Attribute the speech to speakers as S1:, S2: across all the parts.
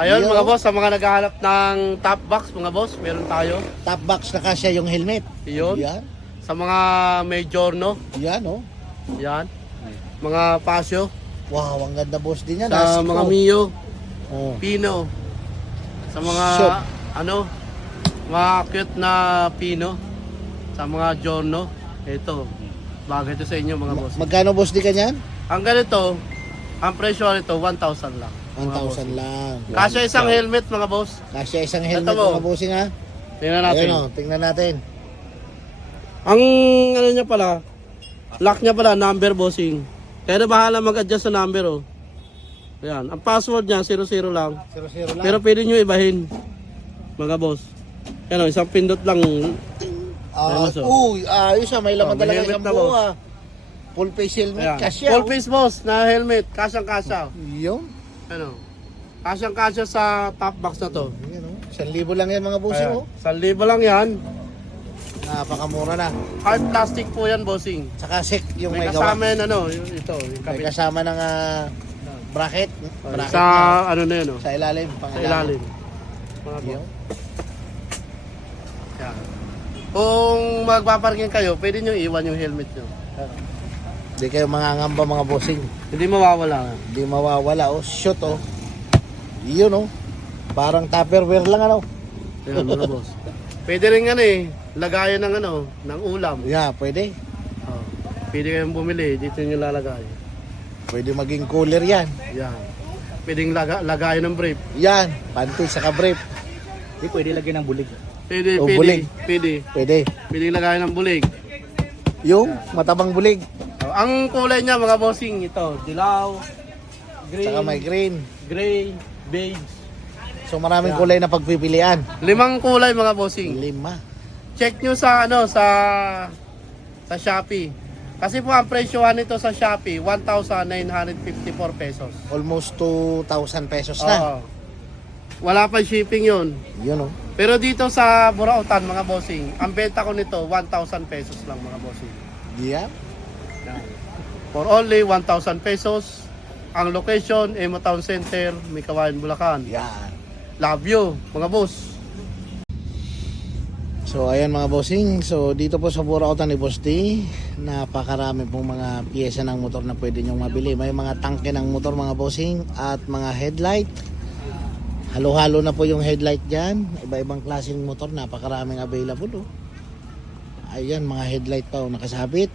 S1: Ayun
S2: Yo.
S1: mga boss, sa mga naghahanap ng top box mga boss, meron tayo.
S2: Top box na kasya yung helmet.
S1: Yun.
S2: Yan.
S1: Sa mga may giorno,
S2: Yan oh.
S1: yan. Mga pasyo,
S2: Wow, ang ganda boss din yan.
S1: sa
S2: ah.
S1: mga. Mio,
S2: Oh.
S1: Pino. Sa mga
S2: Shoot.
S1: ano, mga cute na Pino. Sa mga giorno. Ito. Bagay ito sa inyo mga boss.
S2: Magkano boss di ka niyan?
S1: Ang ganito, ang presyo nito 1,000 lang. Mga boss.
S2: 1,000 lang.
S1: Kasya isang helmet mga boss.
S2: Kasya isang helmet
S1: Ito mo.
S2: mga bossing ha.
S1: Tingnan natin.
S2: Ayan oh, tingnan natin.
S1: Ang ano niya pala, lock niya pala, number bossing. Kaya na bahala mag-adjust sa number oh. Ayan, ang password niya 00 lang.
S2: 00 lang.
S1: Pero pwede niyo ibahin. Mga boss. Yan oh, isang pindot lang.
S2: Ah,
S1: Ayan, oh.
S2: uy, ayos ah, may laman
S1: Oh, may
S2: talaga
S1: helmet
S2: isang
S1: na, boss.
S2: ah. Full face helmet,
S1: Ayan.
S2: kasya.
S1: Full
S2: oh.
S1: face boss na helmet, kasyang kasya.
S2: Yung?
S1: Ano? Kasyang kasya sa top box na to.
S2: Ayan oh. 1,000 lang yan mga bossing oh.
S1: Sa libo lang yan.
S2: Napakamura na.
S1: Hard plastic po yan bossing.
S2: Saka sec yung
S1: May
S2: may, gawa.
S1: kasama yan ano, yung ito, yung
S2: May
S1: kapit.
S2: kasama ng ah, bracket. bracket
S1: Sa
S2: na,
S1: ano na yun oh.
S2: sa ilalim. Pang
S1: Sa ilalim. Mga boss.
S2: Yung?
S1: Yan. Kung magpaparking kayo, pwede nyo iwan yung helmet nyo.
S2: Hindi kayo mangangamba mga bossing.
S1: Hindi mawawala.
S2: Hindi mawawala oh. Shoot oh. Yun oh. Parang tupperware lang ano.
S1: Tingnan mo na boss. Pwede rin ano eh, lagayan ng ano, ng ulam.
S2: Yeah, pwede.
S1: Oh. Pwede kayong bumili, dito nyo lalagay.
S2: Pwede maging cooler yan.
S1: Yan. Pwedeng laga, lagayan ng brief.
S2: Yan, panty sa brief.
S3: Hindi pwede lagyan ng bulig.
S1: Pwede,
S2: O,
S1: pwede,
S2: bulig.
S1: pwede.
S2: Pwede.
S1: Pwedeng lagayan ng bulig.
S2: Yung matabang bulig.
S1: Oh, ang kulay niya mga bossing, ito, dilaw, green,
S2: Saka may green.
S1: gray, beige.
S2: So maraming
S1: Yeah.
S2: kulay na pagpipilian.
S1: Limang kulay mga bossing.
S2: Lima.
S1: check nyo sa ano sa sa Shopee. Kasi po ang presyohan nito sa Shopee 1,954 pesos.
S2: Almost 2,000 pesos na.
S1: Oo. Wala pa shipping 'yon.
S2: Yun oh.
S1: Pero dito sa Burautan mga bossing, ang benta ko nito 1,000 pesos lang mga bossing.
S2: Yeah.
S1: For only 1,000 pesos. Ang location, Emo Town Center, Mikawayan, Bulacan.
S2: Yan.
S1: Love you, mga boss.
S2: So ayan mga bossing, so dito po sa Burautan ni Boss D, napakarami pong mga piyesa ng motor na pwede nyong mabili. May mga tangke ng motor mga bossing at mga headlight. Halo-halo na po yung headlight dyan. Iba-ibang klaseng motor, napakaraming available. Oh. Ayan, mga headlight pa oh, nakasabit.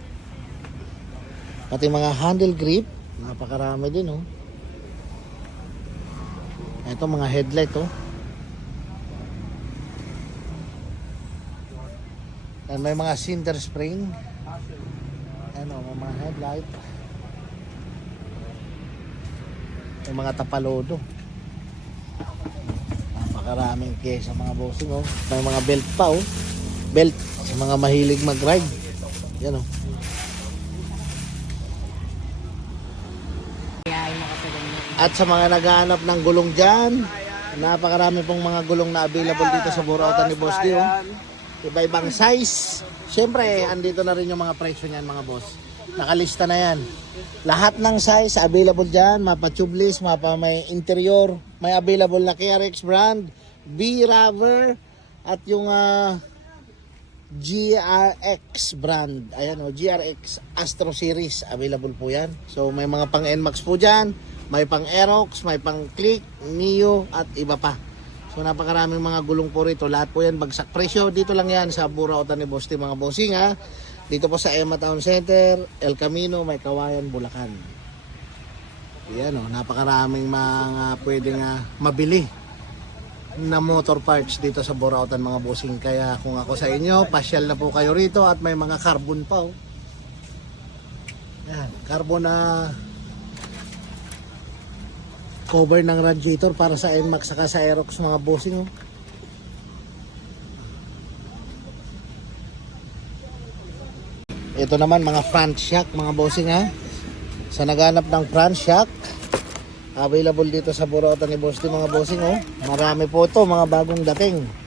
S2: Pati mga handle grip, napakarami din oh. Ito mga headlight oh. And may mga cinder spring. Ano, may mga headlight. May mga tapalodo. Napakaraming pyesa mga bossing oh. May mga belt pa oh. Belt sa mga mahilig mag-ride. Yan oh. At sa mga naghahanap ng gulong dyan, napakarami pong mga gulong na available dito sa Burautan ni Boss D. Oh. Iba-ibang size. Siyempre, andito na rin yung mga presyo niyan mga boss. Nakalista na yan. Lahat ng size available dyan. Mapa tubeless, mapa may interior. May available na KRX brand, B-Raver, at yung ah, GRX brand. Ayan o, GRX Astro Series. Available po yan. So, may mga pang NMAX po dyan. May pang Aerox, may pang Click, Neo, at iba pa. So napakaraming mga gulong po rito. Lahat po yan bagsak presyo. Dito lang yan sa Burautan ni Bosti mga bossing ha. Dito po sa Emma Town Center, El Camino, may Kawayan, Bulacan. Yan o, napakaraming mga pwedeng ah, mabili na motor parts dito sa Burautan mga bossing. Kaya kung ako sa inyo, pasyal na po kayo rito at may mga carbon pa oh. Yan, carbon na cover ng radiator para sa NMAX saka sa Aerox mga bossing oh. Ito naman mga front shock mga bossing ha. Sa naghanap ng front shock, available dito sa Burautan ni Boss mga bossing oh. Marami po to mga bagong dating.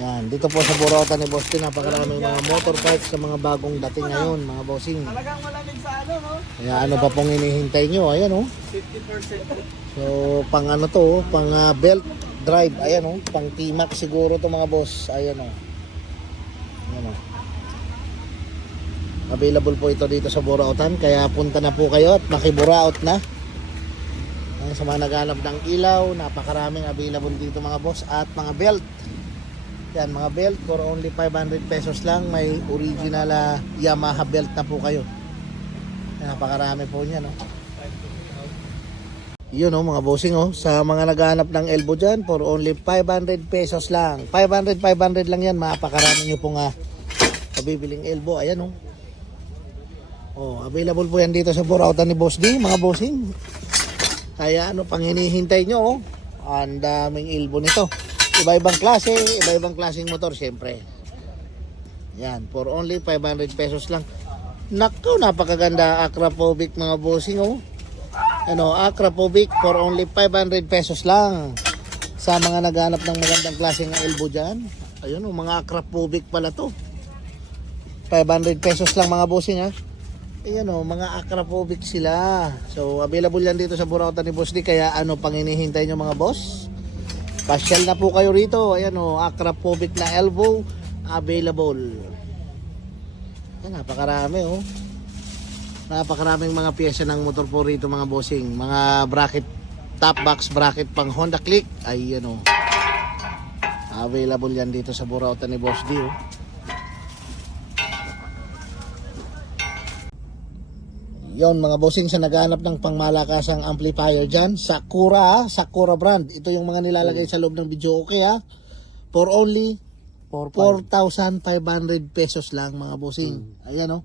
S2: Yan, dito po sa Burautan ni Boss Tin, napakaraming mga motor parts sa mga bagong dating ngayon, mga bossing.
S1: Talagang malamig sa ano, no?
S2: Kaya ano pa pong hinihintay nyo? Ayan oh.
S1: 50%.
S2: So, pang ano to, oh, pang ah, belt drive. Ayan oh, pang T-Max siguro to mga boss. Ayan oh. Ayan oh. Available po ito dito sa Burautan, kaya punta na po kayo at makiburaot na. Ayan, sa mga naghanap ng ilaw, napakaraming available dito mga boss at mga belt. Yan, mga belt for only 500 pesos lang. May original ah, Yamaha belt na po kayo. Yan, napakarami po niya, no? Yun oh, mga bossing oh. Sa mga naghahanap ng elbow dyan, for only 500 pesos lang. 500, 500 lang yan. Mapakarami nyo pong uh, pabibiling elbow. Ayan oh. Oh, available po yan dito sa Burautan ni Boss D, mga bossing. Kaya ano pang hinihintay nyo oh. Ang daming elbow nito. Iba-ibang klase, iba-ibang klaseng motor syempre. Yan, for only 500 pesos lang. Naku, napakaganda Acrapovic mga bossing oh. Ano, Acrapovic for only 500 pesos lang. Sa mga naghanap ng magandang klaseng elbow dyan. Ayun oh, mga Acrapovic pala to. 500 pesos lang mga bossing ha. Ayan o, mga Acrapovic sila. So, available yan dito sa Burautan ni Boss D. Kaya ano pang hinihintay nyo mga boss? Pasyal na po kayo rito. Ayan o, Acrapovic na elbow. Available. Ayan, napakarami o. Napakaraming mga pyesa ng motor po rito mga bossing. Mga bracket, top box bracket pang Honda Click. Ay, ano. Available yan dito sa Burautan ni Boss D. Oh. Yon mga bossing sa naghahanap ng pangmalakasang amplifier dyan. Sakura, ah, Sakura brand. Ito yung mga nilalagay sa loob ng video okay ha. For only 4,500 pesos lang mga bossing. Ayan oh.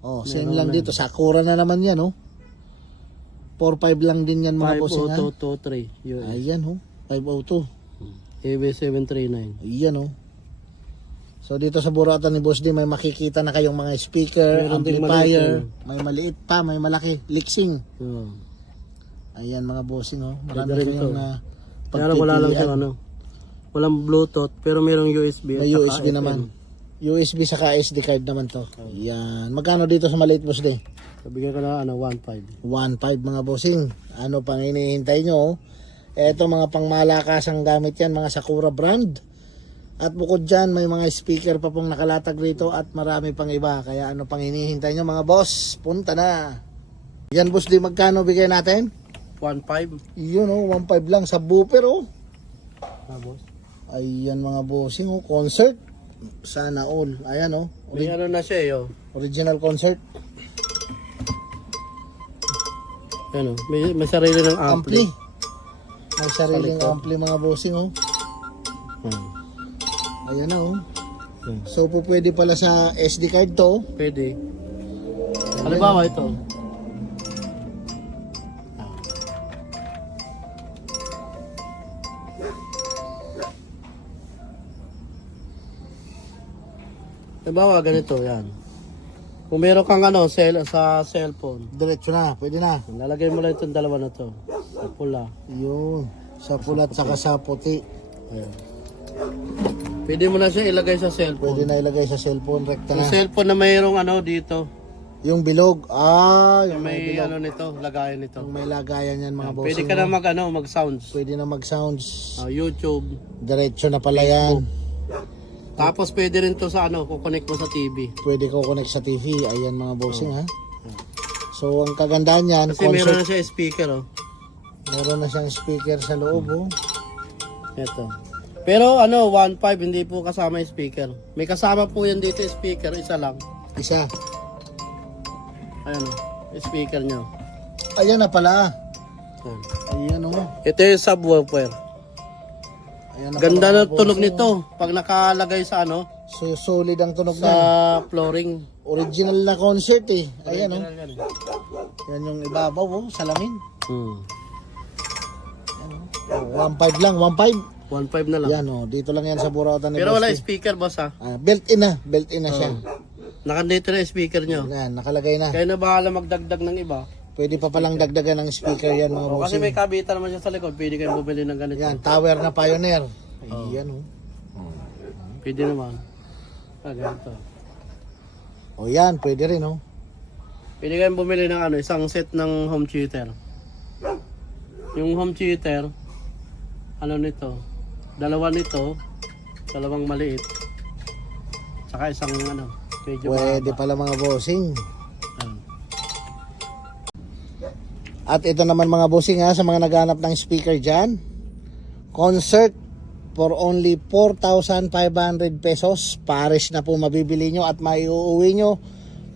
S2: Oh, same lang dito. Sakura na naman yan oh. 4,500 lang din yan mga bossing ha.
S1: 5223 US.
S2: Ayan oh. 502.
S1: AB739.
S2: Ayan oh. So dito sa buratan ni Boss D may makikita na kayong mga speaker,
S1: Meron ding
S2: amplifier,
S1: maliit,
S2: may maliit pa, may malaki, lixing.
S1: Oh.
S2: Ayan mga bossing oh. Marami
S1: rin
S2: kayong
S1: to.
S2: na
S1: Kaya lang wala lang siyang ano. Walang Bluetooth pero merong USB. at
S2: May
S1: saka
S2: USB
S1: FM.
S2: naman. USB saka SD card naman to. Ayan. Magkano dito sa maliit Boss D?
S1: Sabigyan ko na ano 1.5.
S2: 1.5 mga bossing. Ano pang hinihintay nyo? oh? Eto mga pangmalakasang gamit yan, mga Sakura brand. At bukod dyan, may mga speaker pa pong nakalatag rito at marami pang iba. Kaya ano pang hinihintay nyo mga boss? Punta na. Yan boss, di magkano bigay natin?
S1: 1.5.
S2: Yun oh, 1.5 lang sa booper oh.
S1: Ah, boss.
S2: Ayan mga bossing oh, concert. Sana all. Ayan oh,
S1: May ano na siya eh. Oh.
S2: original concert.
S1: Ano, may, may sarili ng
S2: Ampli.
S1: ampli.
S2: May sariling ampli mga bossing oh.
S1: Hmm.
S2: Ayan na oh.
S1: Hmm.
S2: So po pwede pala sa SD card to.
S1: Pwede. Halimbawa ito. Halimbawa ganito yan. Kung meron kang ano cell, sa cellphone,
S2: Diretso na, pwede na.
S1: lalagay mo lang itong dalawa na to. Sa pula.
S2: Yun. Sa pula at saka sa puti.
S1: Ayan. Pwede mo na siya ilagay sa
S2: Pwede
S1: cellphone.
S2: na ilagay sa cellphone, rekta
S1: Yung
S2: na.
S1: cellphone na mayroong ano dito.
S2: Yung bilog. Ah, yung
S1: Yung
S2: may
S1: may
S2: bilog.
S1: ano nito, lagayan nito.
S2: Yung may lagayan yan mga bossing.
S1: Pwede ka na mag ano, mag sounds.
S2: Pwede na mag-sounds.
S1: YouTube.
S2: Diretso na pala yan.
S1: Tapos pwede rin to sa ano, kukonek mo sa TV.
S2: Pwede ko connect sa TV. Ayan mga bossing ha. So ang kagandahan yan,
S1: Kasi meron
S2: concert.
S1: na siya speaker oh.
S2: Meron na siyang speaker sa loob oh.
S1: Ito. Pero ano, 1.5 hindi po kasama yung speaker. May kasama po yan dito yung speaker, isa lang.
S2: Isa.
S1: Ayan oh, speaker nyo.
S2: Ayan na pala.
S1: Ayan.
S2: Ayan oh.
S1: Ito yung subwoofer.
S2: Ayan na
S1: Ganda na tunog nito pag nakalagay sa ano,
S2: So solid ang tunog
S1: sa
S2: na.
S1: flooring.
S2: Original na concert eh. Ayan oh.
S1: Yan. Yan
S2: yung ibabaw oh, salamin.
S1: Hmm.
S2: Oh, 1.5 lang, 1.5.
S1: 1.5 na lang.
S2: Yan oh, dito lang yan sa Burautan ni
S1: Pero wala
S2: Boss
S1: speaker boss ha.
S2: Ah, built-in na, built-in na siya.
S1: Nakandito na yung speaker nyo.
S2: Yan, nakalagay na.
S1: Kayo na bahala magdagdag ng iba.
S2: Pwede pa palang dagdagan ng speaker yan mga
S1: O, kasi
S2: bossing.
S1: may kabitan naman siya sa likod. Pwede kayong bumili ng ganito.
S2: Yan, tower na Pioneer. Ayan oh.
S1: Pwede naman. Ah, ganito.
S2: O yan, pwede rin oh.
S1: Pwede kayong bumili ng ano, isang set ng home theater. Yung home theater, ano nito, dalawa nito, dalawang maliit, saka isang ano, medyo
S2: Pwede
S1: mahaba.
S2: pala mga bossing.
S1: Ayan.
S2: At ito naman mga bossing ha, sa mga naghanap ng speaker dyan. Concert for only 4,500 pesos. Paris na po mabibili nyo at maiuwi nyo.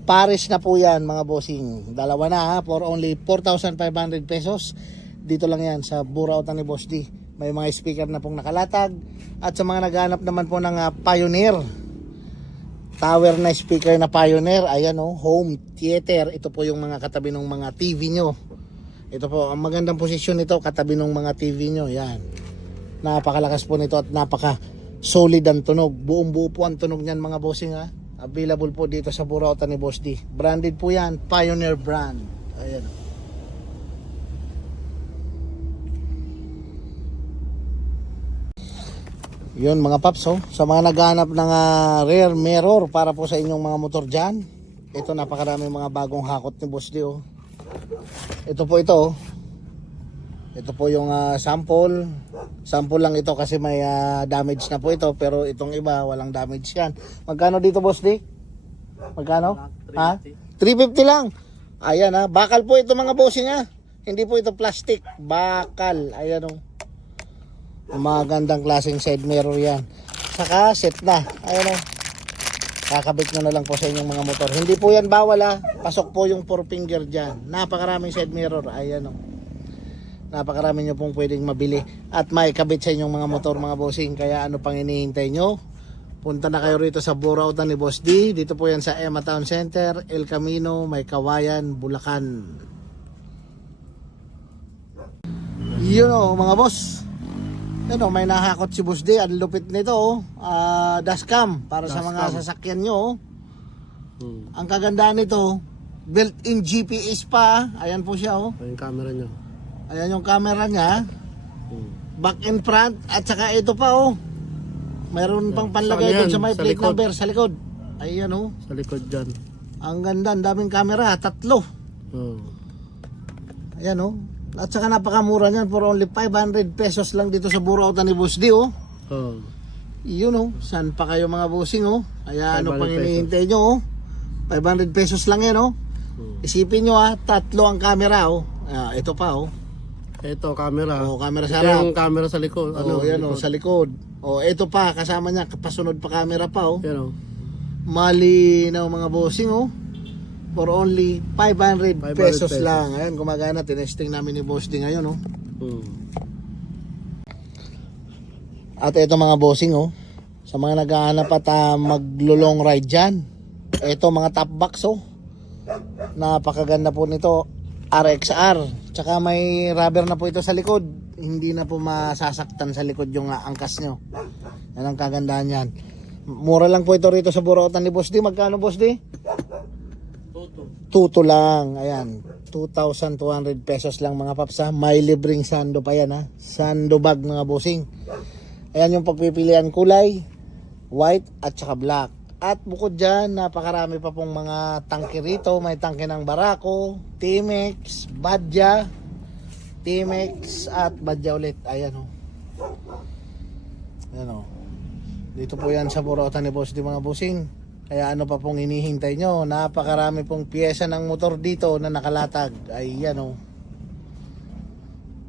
S2: Paris na po yan mga bossing. Dalawa na ha, for only 4,500 pesos. Dito lang yan sa Burautan ni Boss D. May mga speaker na pong nakalatag. At sa mga naghanap naman po ng ah, Pioneer. Tower na speaker na Pioneer. Ayan o, home theater. Ito po yung mga katabi ng mga TV nyo. Ito po, ang magandang posisyon nito katabi ng mga TV nyo. Yan. Napakalakas po nito at napaka solid ang tunog. Buong buo po ang tunog niyan mga bossing ha. Available po dito sa Burautan ni Boss D. Branded po yan, Pioneer brand. Ayan. Yun mga paps oh. Sa mga naghahanap ng ah, rear mirror para po sa inyong mga motor dyan. Ito napakarami mga bagong hakot ni Boss D oh. Ito po ito oh. Ito po yung ah, sample. Sample lang ito kasi may ah, damage na po ito. Pero itong iba, walang damage yan. Magkano dito, Boss D? Magkano? Ha? 350 lang. Ayan ha. Bakal po ito mga bossing ha. Hindi po ito plastic. Bakal. Ayan o. Magandang klaseng side mirror yan. Saka set na. Ayan o. Kakabit nyo na lang po sa inyong mga motor. Hindi po yan bawal ha. Pasok po yung four finger dyan. Napakaraming side mirror. Ayan o. Napakarami nyo pong pwedeng mabili at may kabit sa inyong mga motor mga bossing. Kaya ano pang hinihintay nyo? Punta na kayo rito sa Burautan ni Boss D. Dito po yan sa Emma Town Center, El Camino, May Kawayan, Bulacan. Yun o mga boss. Yan o, may nahakot si D. Ang lupit nito o. Ah, dashcam para sa mga
S1: Dashcam.
S2: sasakyan nyo o.
S1: Hmm.
S2: Ang kagandaan nito, built-in GPS pa. Ayan po siya o.
S1: Ito yung camera nyo.
S2: Ayan yung camera niya.
S1: Hmm.
S2: Back and front. At saka ito pa oh. Mayroon pang panlagay doon sa may
S1: Sa
S2: plate
S1: likod?
S2: number sa likod. Ayan oh.
S1: Sa likod dyan.
S2: Ang ganda, ang daming camera, tatlo.
S1: Oh.
S2: Ayan oh. At saka napakamura niyan for only 500 pesos lang dito sa Burautan ni Boss D oh.
S1: Oh.
S2: Yun oh. Saan pa kayo mga bossing oh. Kaya ano
S1: 500
S2: pang hinihintay nyo oh. 500 pesos lang yan oh.
S1: Hmm.
S2: Isipin nyo ah, tatlo ang camera oh. Ah, ito pa oh.
S1: Ito, camera.
S2: Oh, camera sa
S1: Ito
S2: harap.
S1: yung camera sa likod.
S2: Ano,
S1: Ano,
S2: yan oh,
S1: likod.
S2: sa likod. Oh, ito pa kasama niya, pasunod pa camera pa oh.
S1: Yan oh.
S2: Malinaw mga bossing oh. For only 500,
S1: 500
S2: pesos,
S1: pesos.
S2: lang. Ayan, gumagana. Tinesting namin ni Boss D ngayon oh.
S1: Hmm.
S2: At ito mga bossing oh. Sa mga naghahanap at ah, maglo-long ride dyan. Ito mga top box oh. Napakaganda po nito. RXR. Tsaka may rubber na po ito sa likod. Hindi na po masasaktan sa likod yung ah, angkas nyo. Yan ang kagandahan yan. Mura lang po ito rito sa Burautan ni Boss D. Magkano Boss D? Tuto lang. Ayan. 2,200 pesos lang mga paps ha. May libreng sando pa yan ha. Sando bag mga bossing. Ayan yung pagpipilian kulay. White at saka black. At bukod dyan, napakarami pa pong mga tangke rito. May tangke ng Barako, Timex, Badja, Timex at Badja ulit. Ayan o. Ayan o. Dito po yan sa Burautan ni Boss di mga bossing. Kaya ano pa pong hinihintay nyo? Napakarami pong pyesa ng motor dito na nakalatag. Ay yan o.